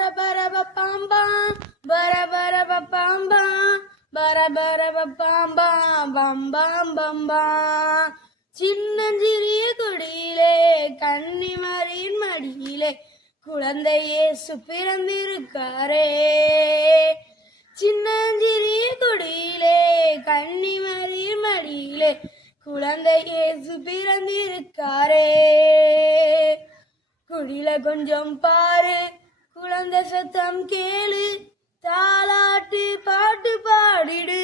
பர பர பாம்பா பர பர பாம்பா பர பர பாம்பா பம்பாம் பம்பா சின்னஞ்சிறிய குடியிலே கன்னிமரின் மடியிலே குழந்தையே இயேசு சின்னஞ்சிறிய குடியிலே கன்னிமரின் மடியிலே குழந்தையே இயேசு குடியில கொஞ்சம் பாரு குழந்தை சத்தம் கேளு தாலாட்டு பாட்டு பாடிடு.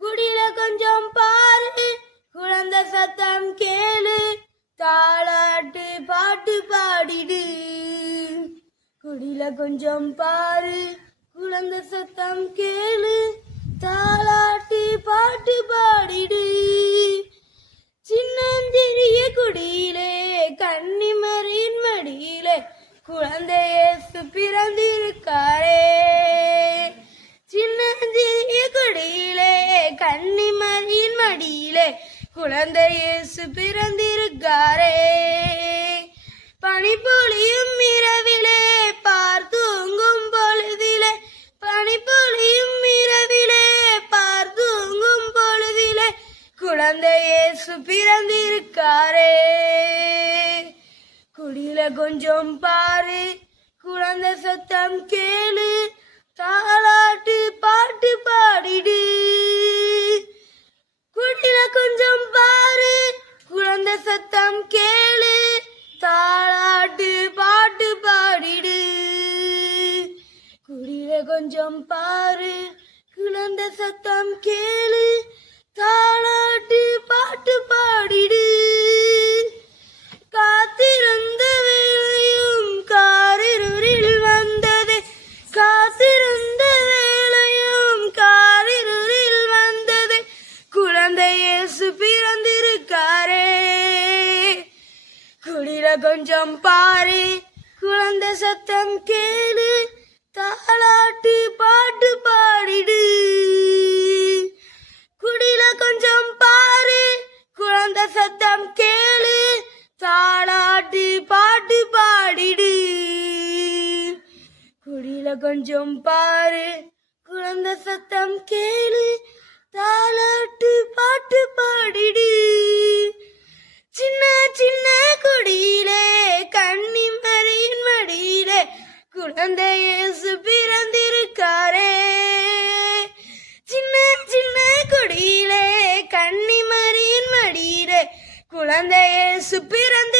குடில கொஞ்சம் பாரு குழந்தை சத்தம் கேளு தாளாட்டு பாட்டு பாடிடு. குடில கொஞ்சம் பாரு குழந்தை சத்தம் கேளு தாளாட்டு குழந்தையே குழந்தை பிறந்திருக்காரே. சின்னஞ்சிறிய குடியிலே கன்னிமரியின் மடியிலே குழந்தை இயேசு பிறந்திருக்காரே. பனிப்பொழியும் இரவிலே பார்த்தூங்கும் பொழுதிலே பனிப்பொழியும் இரவிலே பார்த்தூங்கும் பொழுதிலே குழந்தை இயேசு பிறந்திருக்காரே. குடியில கொஞ்சம் பாரு. குழந்தை சத்தம் கேளு. தாலாட்டு பாட்டு பாடிடு. குடியில கொஞ்சம் பாரு. குழந்தை சத்தம் கேளு. தாலாட்டு பாட்டு பாடிடு. குடியில கொஞ்சம் பாரு. குழந்தை சத்தம் கேளு. தாளா கொஞ்சம் பாரு. குழந்தை சத்தம் கேளு. தாளாட்டி பாட்டு பாடிடு. குடில கொஞ்சம் பாரு. குழந்தை சத்தம் கேளு. தாளாட்டி பாட்டு பாடிடு. குடில கொஞ்சம் பாரு. குழந்தை சத்தம் கேளு. குடியிலே கன்னிமரியின் மடியிலே குழந்தை இயேசு பிறந்திருக்காரே. சின்ன சின்ன குடியிலே கன்னிமரியின் மடியிலே குழந்தை இயேசு பிறந்த